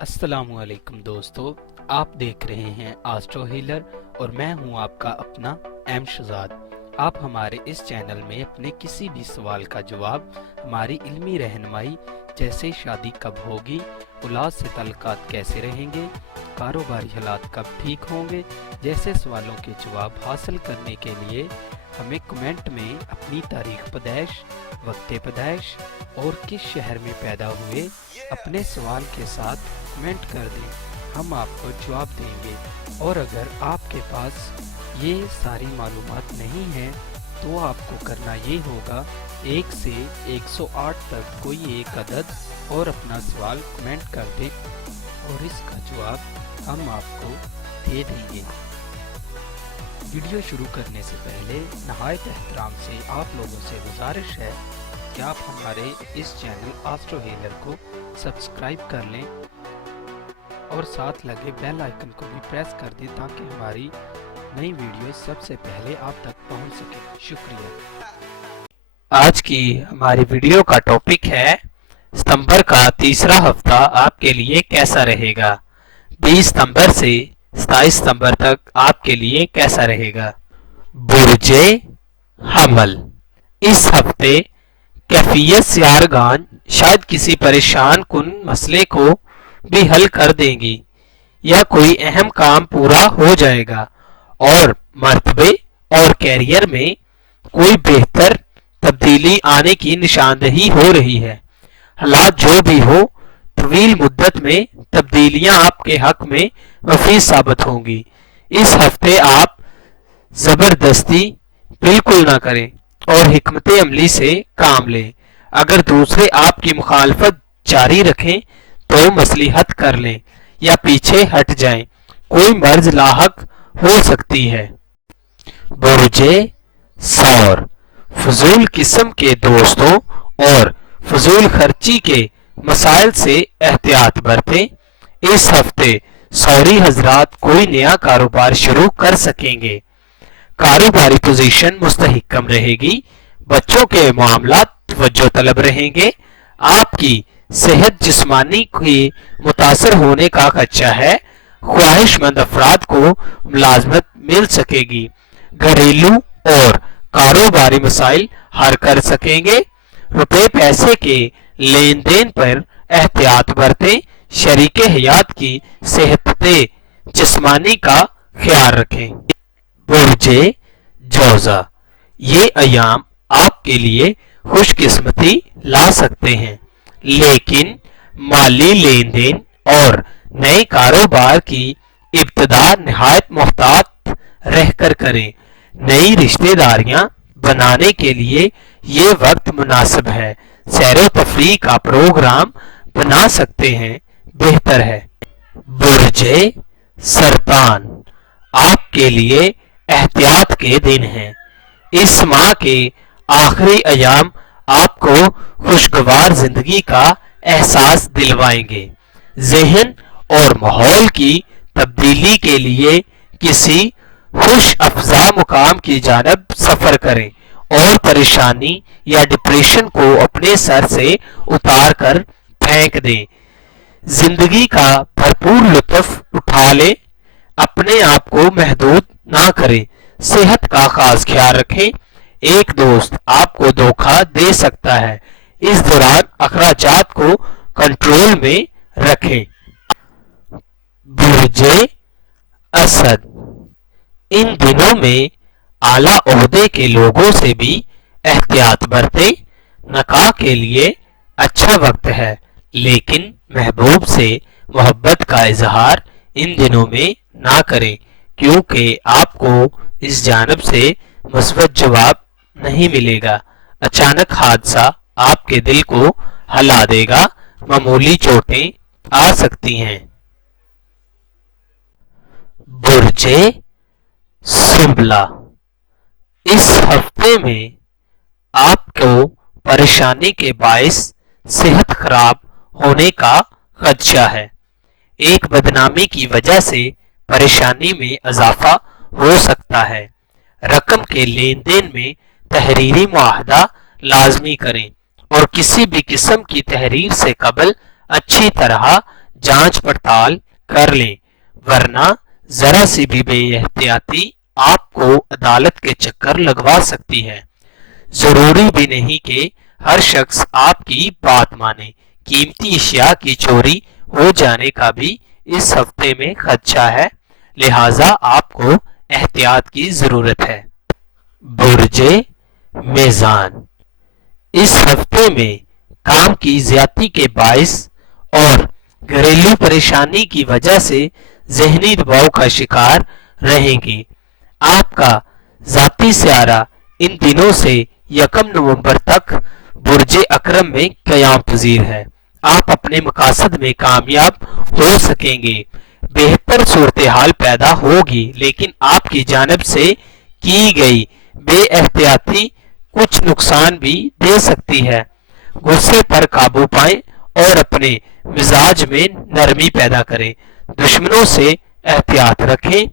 अस्सलाम वालेकुम दोस्तों, आप देख रहे हैं एस्ट्रो हीलर और मैं हूं आपका अपना एम शहजाद। आप हमारे इस चैनल में अपने किसी भी सवाल का जवाब, हमारी इल्मी रहनुमाई जैसे शादी कब होगी, औलाद से ताल्लुकात कैसे रहेंगे, कारोबारी हालात कब ठीक होंगे जैसे सवालों के जवाब हासिल करने के लिए हमें कमेंट में अपनी तारीख पैदाइश, वक्त पैदाइश और किस शहर में पैदा हुए अपने सवाल के साथ कमेंट कर दें। हम आपको जवाब देंगे। और अगर आपके पास ये सारी मालूमात नहीं है तो आपको करना ये होगा 1 से 108 तक कोई एक अदद और अपना सवाल कमेंट कर दें और इसका जवाब हम आपको दे देंगे। वीडियो शुरू करने से पहले नहायत एहतराम से आप लोगों से गुजारिश है कि आप हमारे इस चैनल एस्ट्रो हीलर को सब्सक्राइब कर लें और साथ लगे बेल आइकन को भी प्रेस कर दें ताकि हमारी नई वीडियो सबसे पहले आप तक पहुंच सके। शुक्रिया। आज की हमारी वीडियो का टॉपिक है सितंबर का तीसरा हफ्ता आपके लिए कैसा रहेगा। 20 सितंबर से 27 सितंबर तक आपके लिए कैसा रहेगा। बुर्जे हमल, इस हफ्ते कैफियत सियारगान शायद किसी परेशान कुन मसले को भी हल कर देंगी या कोई अहम काम पूरा हो जाएगा और मर्तबे और कैरियर में कोई बेहतर तब्दीली आने की निशानदही हो रही है। हालात जो भी हो, तवील मुद्दत में तब्दीलियां आपके हक में मफीद साबित होंगी। इस हफ्ते आप जबरदस्ती बिल्कुल ना करें और हिकमत अमली से काम लें। अगर दूसरे आपकी मुखालफत जारी रखें तो मसलिहत कर लें या पीछे हट जाएं, कोई मर्ज लाहक हो सकती है। बुर्जे सौर, फजूल किस्म के दोस्तों और फजूल खर्ची के मसाइल से एहतियात बरतें। इस हफ्ते सौरी हजरात कोई नया कारोबार शुरू कर सकेंगे। कारोबारी पोजीशन मुस्तहिकम रहेगी। बच्चों के मामलात तवज्जो तलब रहेंगे। आपकी सेहत जिस्मानी की मुतासर होने का खदशा है। ख्वाहिशमंद अफराद को मुलाजमत मिल सकेगी। घरेलू और कारोबारी मसाइल हल कर सकेंगे। रुपए पैसे के लेन देन पर एहतियात बरतें। शरीके हयात की सेहत जिस्मानी का ख्याल रखें। बुर्जे जौजा, ये अयाम आपके लिए खुशकिस्मती ला सकते हैं, लेकिन माली लेन देन और नए कारोबार की इब्तदा निहायत मोहतात रहकर करें। नई रिश्तेदारियां बनाने के लिए ये वक्त मुनासिब है। सैरो तफरीह का प्रोग्राम बना सकते हैं, बेहतर है। बुर्जे सरतान, आपके लिए एहतियात के दिन हैं। इस माह के आखिरी अयाम आपको खुशगवार जिंदगी का एहसास दिलवाएंगे। जहन और माहौल की तब्दीली के लिए किसी खुश अफजा मुकाम की जानब सफर करें और परेशानी या डिप्रेशन को अपने सर से उतार कर फेंक दें। जिंदगी का भरपूर लुत्फ उठा लें। अपने आप को महदूद ना करें। सेहत का खास ख्याल रखें। एक दोस्त आपको धोखा दे सकता है। इस दौरान अखराजात को कंट्रोल में रखें। बुर्जे असद, इन दिनों में आला ओहदे के लोगों से भी एहतियात बरतें। नकाह के लिए अच्छा वक्त है, लेकिन महबूब से मोहब्बत का इजहार इन दिनों में ना करें क्योंकि आपको इस जानब से मुस्बत जवाब नहीं मिलेगा। अचानक हादसा आपके दिल को हिला देगा। मामूली चोटें आ सकती हैं। बुर्जे सुंबला, इस हफ्ते में आपको परेशानी के बायस सेहत खराब होने का खदशा है। एक बदनामी की वजह से परेशानी में इजाफा हो सकता है। रकम के लेन देन में तहरीरी मुआहदा लाजमी करें और किसी भी किस्म की तहरीर से कबल अच्छी तरह जांच पड़ताल कर लें, वरना जरा सी भी बेएहतियाती आपको अदालत के चक्कर लगवा सकती है। जरूरी भी नहीं कि हर शख्स आपकी बात माने। कीमती अशिया की चोरी हो जाने का भी इस हफ्ते में खदशा है, लिहाजा आपको एहतियात की जरूरत है। बुर्जे मेजान, इस हफ्ते में काम की ज्यादती के बाइस और घरेलू परेशानी की वजह से जहनी दबाव का शिकार रहेंगे। आपका जाती सियारा इन दिनों से 1 नवंबर तक बुर्जे अकरम में क़याम पजीर है। आप अपने मकासद में कामयाब हो सकेंगे। बेहतर सूरत हाल पैदा होगी, लेकिन आपकी जानब से की गई बेएहतियाती कुछ नुकसान भी दे सकती है। गुस्से पर काबू पाएं और अपने मिजाज में नरमी पैदा करें। दुश्मनों से एहतियात रखें।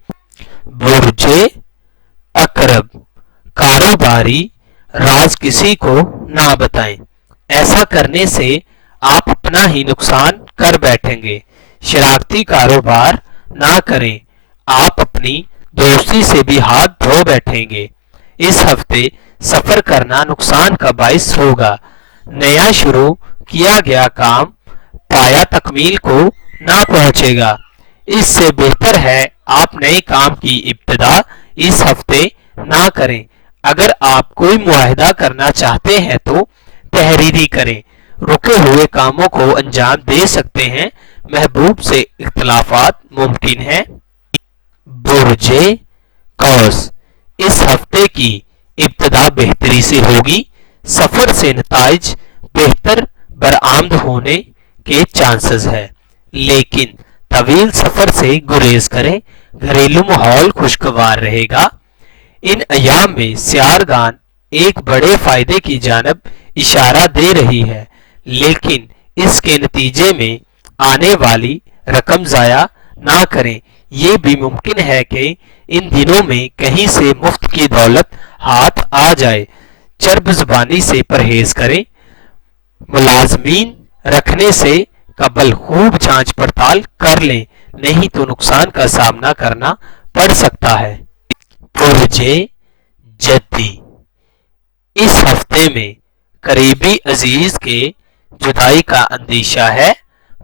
बुर्जे अकरब, कारोबारी राज किसी को ना बताएं, ऐसा करने से आप अपना ही नुकसान कर बैठेंगे। शरारती कारोबार ना करें, आप अपनी दोस्ती से भी हाथ धो बैठेंगे। इस हफ्ते सफर करना नुकसान का बाइस होगा। नया शुरू किया गया काम पाया तकमील को ना पहुंचेगा। इससे बेहतर है आप नए काम की इब्तिदा इस हफ्ते ना करें। अगर आप कोई मुआहदा करना चाहते हैं तो तहरीरी करें। रुके हुए कामों को अंजाम दे सकते हैं। महबूब से इख्तिलाफात मुमकिन है। बुर्जे कौस, इस हफ्ते की इब्तिदा बेहतरी से होगी। सफर से नताइज बेहतर बरामद होने के चांसेस है, लेकिन तवील सफर से गुरेज करें। घरेलू माहौल खुशगवार रहेगा। इन अयाम में सियारगान एक बड़े फायदे की जानब इशारा दे रही है, लेकिन इसके नतीजे में आने वाली रकम जाया ना करें। ये भी मुमकिन है कि इन दिनों में कहीं से मुफ्त की दौलत हाथ आ जाए। चर्ब जुबानी से परहेज करें। मुलाजमीन रखने से कबल खूब जांच पड़ताल कर लें, नहीं तो नुकसान का सामना करना पड़ सकता है। बुर्जे जद्दी, इस हफ्ते में करीबी अजीज के जुदाई का अंदेशा है।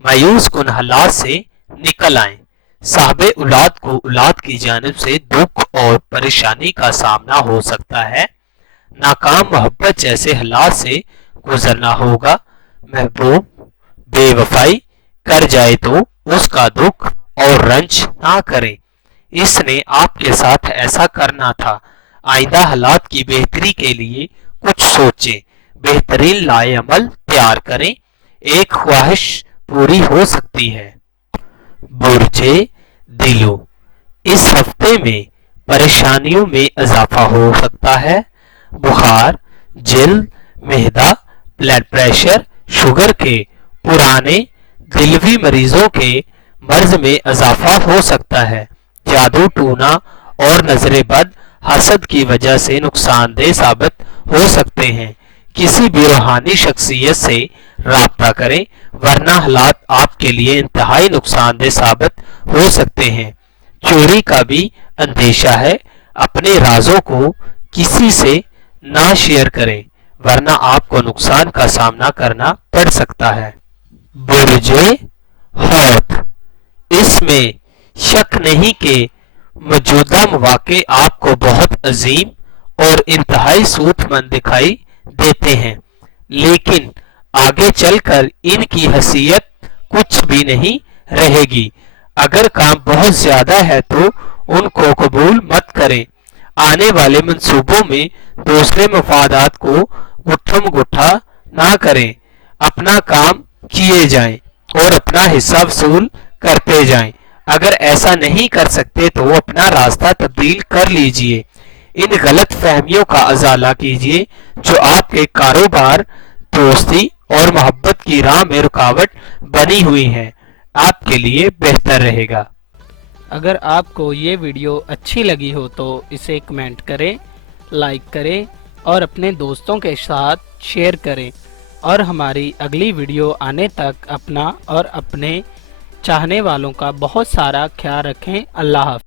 मायूस कुन हालात से निकल आएं। साहबे औलाद को औलाद की जानिब से दुख और परेशानी का सामना हो सकता है। नाकाम मोहब्बत जैसे हालात से गुजरना होगा। महबूब बेवफाई कर जाए तो उसका दुख और रंज ना करें। इसने आपके साथ ऐसा करना था। आइंदा हालात की बेहतरी के लिए कुछ सोचें। बेहतरीन लाए अमल तैयार करें। एक ख्वाहिश पूरी हो सकती है। बुर्जे दिलो, इस हफ्ते में परेशानियों में इजाफा हो सकता है। बुखार, जल्द, मेहदा, ब्लड प्रेशर, शुगर के पुराने दिलवी मरीजों के मर्ज में इजाफा हो सकता है। जादू टूना और नजरे बद हसद की वजह से नुकसानदेह साबित हो सकते हैं। किसी भी रूहानी शख्सियत से राब्ता करें, वरना हालात आपके लिए इंतहाई नुकसानदेह साबित हो सकते हैं। चोरी का भी अंदेशा है। अपने राजों को किसी से ना शेयर करें, वरना आपको नुकसान का सामना करना पड़ सकता है। बुर्जे हौत, इसमें शक नहीं कि मौजूदा मौके आपको बहुत अजीम और इंतहाई सूतमंद दिखाई देते हैं, लेकिन आगे चलकर इनकी हैसियत कुछ भी नहीं रहेगी। अगर काम बहुत ज्यादा है तो उनको कबूल मत करें। आने वाले मंसूबों में दूसरे मफादात को गुत्थम गुत्था ना करें। अपना काम किए जाएं और अपना हिस्सा वसूल करते जाएं। अगर ऐसा नहीं कर सकते तो अपना रास्ता तब्दील कर लीजिए। इन गलत फहमियों का अजाला कीजिए जो आपके कारोबार, दोस्ती और मोहब्बत की राह में रुकावट बनी हुई है। आपके लिए बेहतर रहेगा। अगर आपको ये वीडियो अच्छी लगी हो तो इसे कमेंट करें, लाइक करें और अपने दोस्तों के साथ शेयर करें। और हमारी अगली वीडियो आने तक अपना और अपने चाहने वालों का बहुत सारा ख्याल रखें। अल्लाह हाफ़िज़।